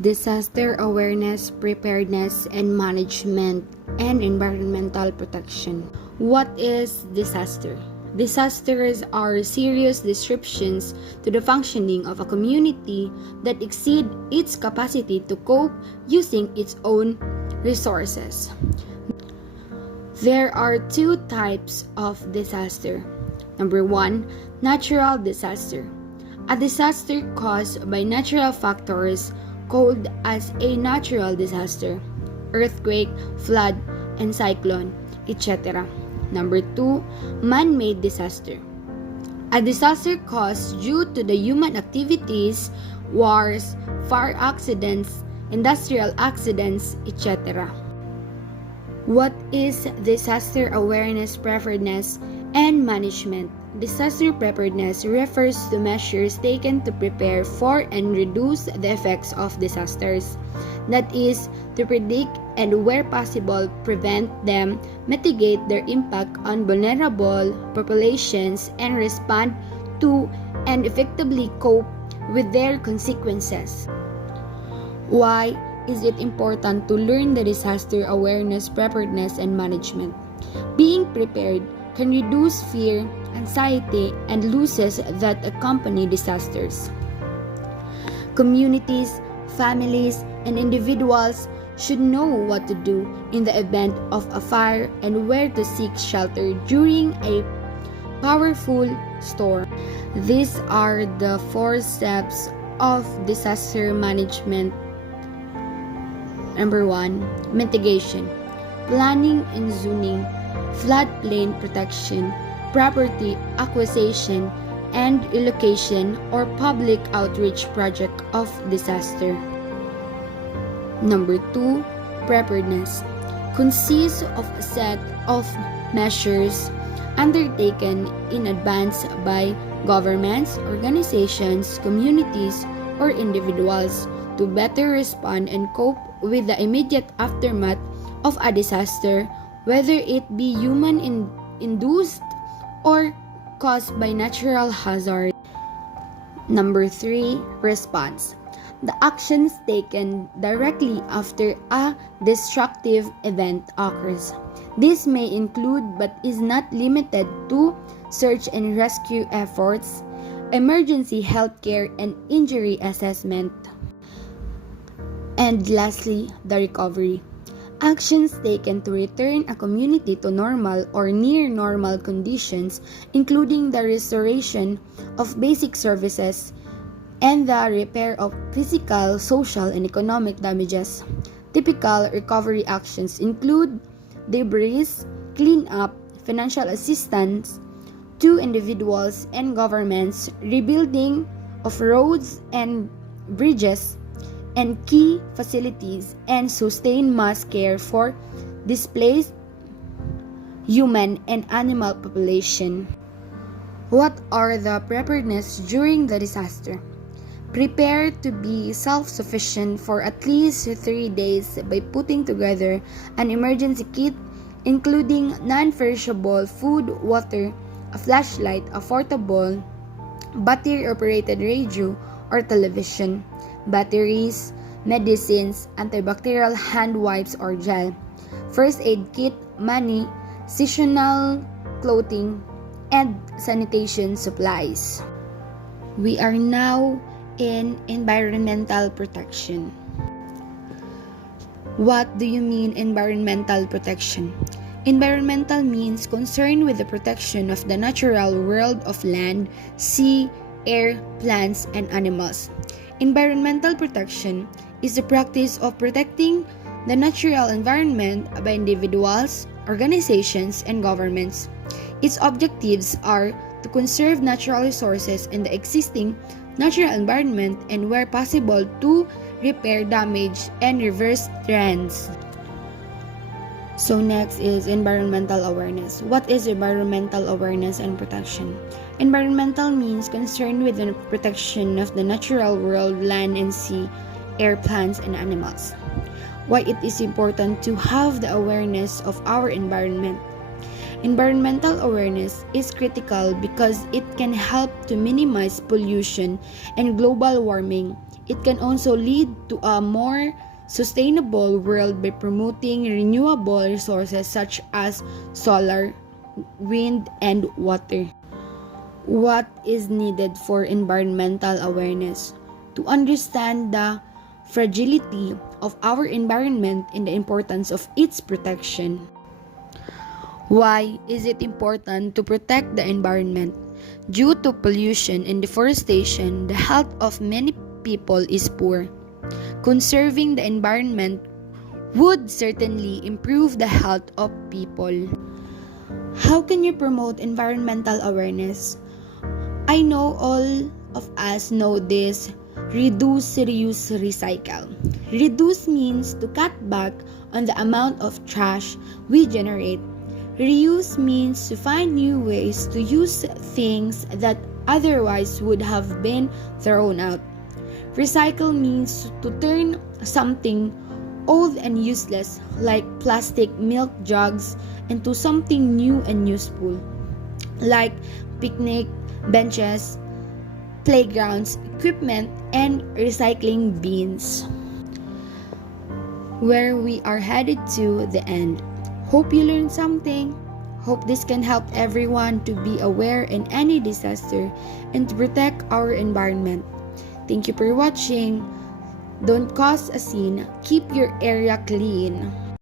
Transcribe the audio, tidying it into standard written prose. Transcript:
Disaster awareness, preparedness, and management, and environmental protection. What is disaster? Disasters are serious disruptions to the functioning of a community that exceed its capacity to cope using its own resources. There are two types of disaster. Number 1, natural disaster. A disaster caused by natural factors called as a natural disaster, earthquake, flood, and cyclone, etc. Number 2, man-made disaster. A disaster caused due to the human activities, wars, fire accidents, industrial accidents, etc. What is disaster awareness, preparedness, and management? Disaster preparedness refers to measures taken to prepare for and reduce the effects of disasters. That is, to predict and, where possible, prevent them, mitigate their impact on vulnerable populations, and respond to and effectively cope with their consequences. Why is it important to learn the disaster awareness, preparedness, and management? Being prepared can reduce fear, anxiety, and losses that accompany disasters. Communities, families, and individuals should know what to do in the event of a fire and where to seek shelter during a powerful storm. These are the 4 steps of disaster management. Number 1, mitigation, planning and zoning, floodplain protection, property acquisition, and relocation or public outreach project of disaster. Number 2, preparedness, consists of a set of measures undertaken in advance by governments, organizations, communities, or individuals to better respond and cope with the immediate aftermath of a disaster, whether it be human-induced or caused by natural hazard. Number 3, response, the actions taken directly after a destructive event occurs. This may include but is not limited to search and rescue efforts, emergency healthcare and injury assessment, and lastly, the recovery. Actions taken to return a community to normal or near normal conditions, including the restoration of basic services and the repair of physical, social, and economic damages. Typical recovery actions include debris cleanup, financial assistance to individuals and governments, rebuilding of roads and bridges and key facilities, and sustained mass care for displaced human and animal population. What are the preparedness during the disaster? Prepare to be self-sufficient for at least 3 days by putting together an emergency kit including non-perishable food, water, a flashlight, a portable, battery-operated radio or television, batteries, medicines, antibacterial hand wipes or gel, first aid kit, money, seasonal clothing, and sanitation supplies. We are now in environmental protection. What do you mean environmental protection? Environmental means concern with the protection of the natural world of land, sea, air, plants, and animals. Environmental protection is the practice of protecting the natural environment by individuals, organizations, and governments. Its objectives are to conserve natural resources in the existing natural environment and, where possible, to repair damage and reverse trends. So next is environmental awareness. What is environmental awareness and protection? Environmental means concern with the protection of the natural world, land and sea, air, plants, and animals. Why it is important to have the awareness of our environment. Environmental awareness is critical because it can help to minimize pollution and global warming It can also lead to a more sustainable world by promoting renewable resources such as solar, wind, and water. What is needed for environmental awareness? To understand the fragility of our environment and the importance of its protection. Why is it important to protect the environment? Due to pollution and deforestation, the health of many people is poor. Conserving the environment would certainly improve the health of people. How can you promote environmental awareness? I know all of us know this: reduce, reuse, recycle. Reduce means to cut back on the amount of trash we generate. Reuse means to find new ways to use things that otherwise would have been thrown out. Recycle means to turn something old and useless, like plastic milk jugs, into something new and useful, like picnic benches, playgrounds, equipment, and recycling bins. Where we are headed to the end. Hope you learned something. Hope this can help everyone to be aware in any disaster and to protect our environment. Thank you for watching. Don't cause a scene. Keep your area clean.